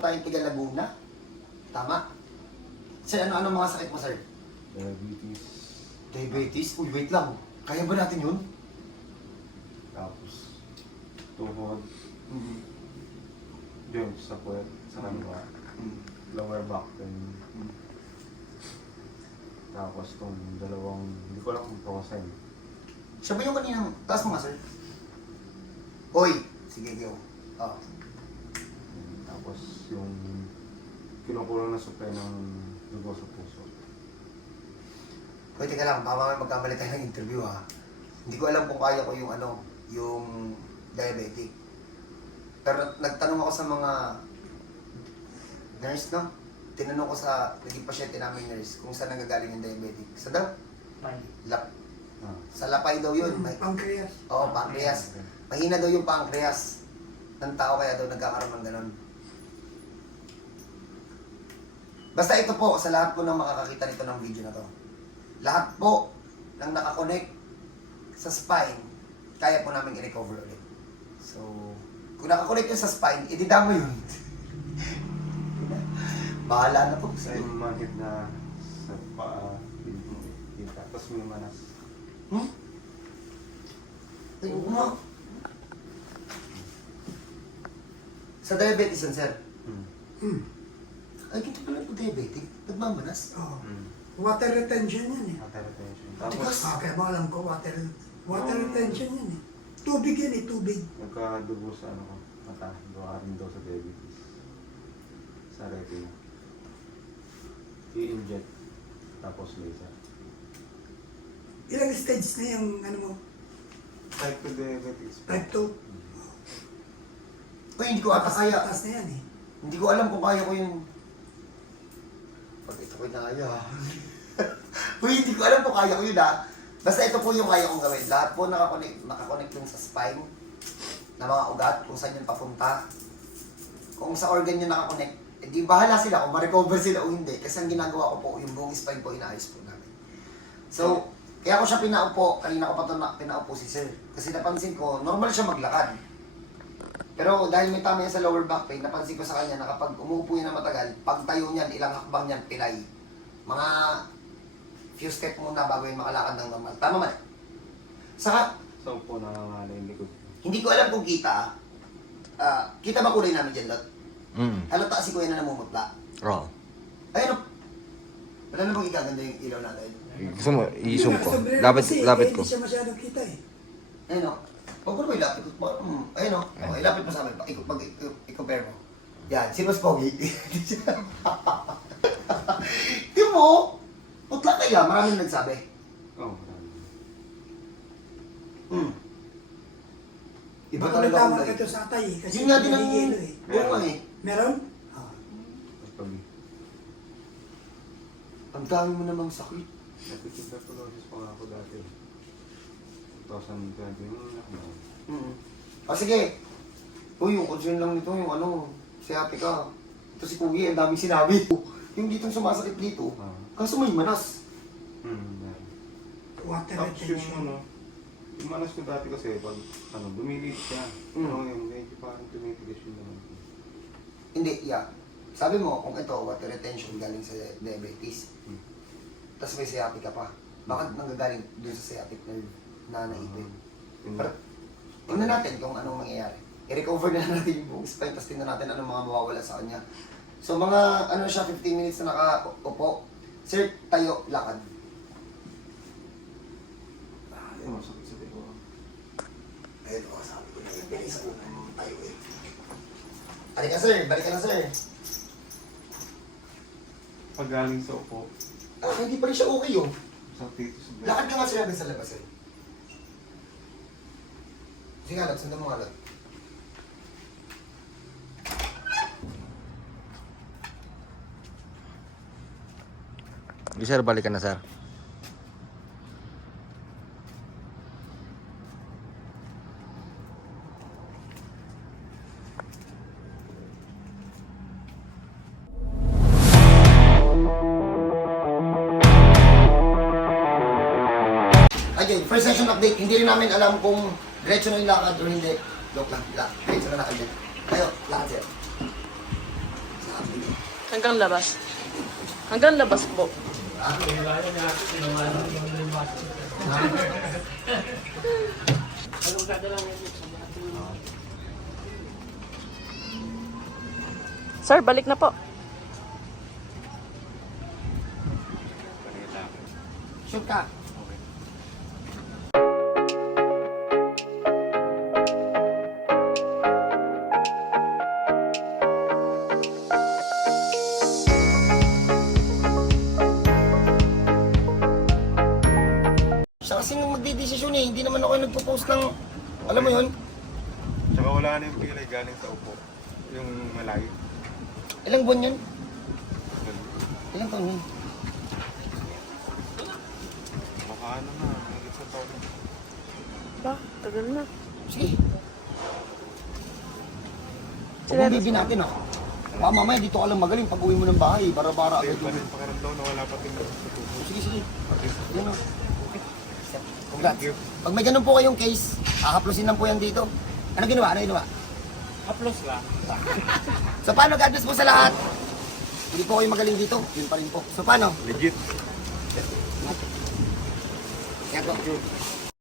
tayong tiga Laguna. Tama. Sir, ano mga sakit mo, sir? Diabetes. Diabetes? Uy, wait lang. Kaya ba natin yun? Tapos, tuhod. Joints sa puwet, sa kaliwa. Lower back pain. Tapos itong dalawang, hindi ko alam kung prosen. Siya ba yung kaninang, taas mo nga, sir? Oy! Sige, go. Oh. Tapos yung kinukulang na supply ng dugo sa puso. Hoy, teka lang, baka mamaya magkamali tayo ng interview, ha? Hindi ko alam kung kaya ko yung yung diabetic. Pero nagtanong ako sa mga nurse, no? Tinanong ko sa naging pasyente namin nurse kung saan nagagaling yung diabetic. Sa daw? Sa lapay daw yun. Pancreas. Oo, pancreas. Mahina daw yung pancreas ng tao kaya daw nagkakaroon ng ganun. Basta ito po, sa lahat po ng makakakita nito ng video na to. Lahat po ng nakakonect sa spine, kaya po namin i-recover ulit. So, kung nakakonect yun sa spine, ididamo yun. Bahala na po. Sa yung manhid na sa paa, dito. Tapos may manas. Ay, oo nga. Sa diabetes yan, sir. Ay, dito pala po diabetic. Nagmamanas. Oh. Water retention yan eh. Water retention. Tigas. Tapos, Kaya mo alam ko, water retention yan eh. Tubig yan eh, tubig. nagkadugo sa ano ko, mata. Gawa rin daw sa diabetes. Sa retina. I-inject. Tapos laser. Ilang stage na yung ano mo, Type 2 diabetes. type 2? Uy, hindi ko ata kaya. Taas na yan eh. Hindi ko alam kung kaya ko yung... Pag ito ko inaya. Uy, hindi ko alam kung kaya ko yun, ha. Basta ito po yung kaya kong gawin. Lahat po nakakonect dun sa spine na mga ugat, kung saan yun papunta. Kung sa organ yun nakakonect, hindi bahala sila kung ma-recover sila o hindi. Kasi ang ginagawa ko po, yung buong spine po, inaayos po namin. So, kaya ko siya pinaupo, kanina ko pa ito pinaupo si sir. Kasi napansin ko, normal siya maglakad. Pero dahil may tama yan sa lower back pain, napansin ko sa kanya na kapag umupo yan na matagal, pagtayo niyan, ilang hakbang niyan, pilay. Mga few step muna bago yung makalakad ng normal. Tama man. Saka, So po nangangala yung likod. hindi ko alam kung kita. Kita ba kulay namin dyan, Lot? Halata si kuya na namumutla. Oo. Ayun, wala na bang igaganda yung ilaw natin? Gusto mo, i-zoom ko. Sombrero Lapit, kasi, lapit eh, ko. Hindi siya masyadong kita eh. Ayun o. Huwag ko na may lapit ko. Ayun o. Okay, lapit mo sa amin. I-compare mo. Yan, si Mas Pogi. Di mo, putla kaya, maraming nagsabi. Oo, marami. Iba Baka talaga tama ang ka guy. ito sa atay eh. Kasi Yun nga din ang... nagigilo eh. Oo nga eh. Meron? Ah. Pag Ang dami mo namang sakit. nagtituberculosis pa nga ako dati. 2020 yung O sige. Uy, yung concern lang nito, yung sciatica. Ito si Kuya, ang daming sinabi. Yung ditong sumasakit dito, kaso may manas. meron. Water Tapos retention. yung manas ko dati kasi pag dumilit siya. Ano yung medyo parang tumitigas yun naman. Hindi, yeah. Sabi mo, kung ito, water retention galing sa diabetes. Tapos may sciatica pa. Bakit nanggagaling dun sa sciatic nerve na naipin? Pero, tingnan natin kung anong mangyayari. I-recover na natin yung buong spine, tapos tingnan natin anong mga mawawala sa kanya. So mga, siya, 15 minutes na nakaupo. Sir, tayo, lakad. Ayun, masakit sa dito. Ayun o, sabi ko na yung bilisan mo na tayo eh. Halika sir, balik ka na sir. Pag galing sa upo, Hindi pa rin siya okay oh. sa dito sa bed. Lakad ka nga sinabi sa labas eh. Sige nga, Lot, sundan mo nga, Lot. Hindi, sir, balikan na, sir. Ayun, first session update. Hindi rin namin alam kung diretso na yung lakad o hindi. Joke lang. Diretso na lakad din. Tayo, lakad sir. Hanggang labas. Hanggang labas po. Sir, balik na po. Sure ka? Siya kasi nung magdidesisyon eh, hindi naman ako yung nagpo-post ng, alam mo yun? Tsaka wala na yung pilay galing sa upo. Yung malayo. Ilang buwan yun? Ilang taon yun? Baka ano na, hanggang sa taon. Ba, tagal na. Sige. Huwag mong bibi natin ah. Baka mamaya dito ka lang magaling pag uwi mo ng bahay, bara-bara Hindi agad pa yung... rin pakiramdaw na wala pa tingin sa tubo. Sige, sige. Yan o. Congrats. Pag may ganun po kayong case, hahaplusin lang po yan dito. Ano ginawa? Ano ginawa? Haplos lang. So paano, God bless po sa lahat? Hindi po kayo magaling dito, yun pa rin po. So paano? Legit. Yan po.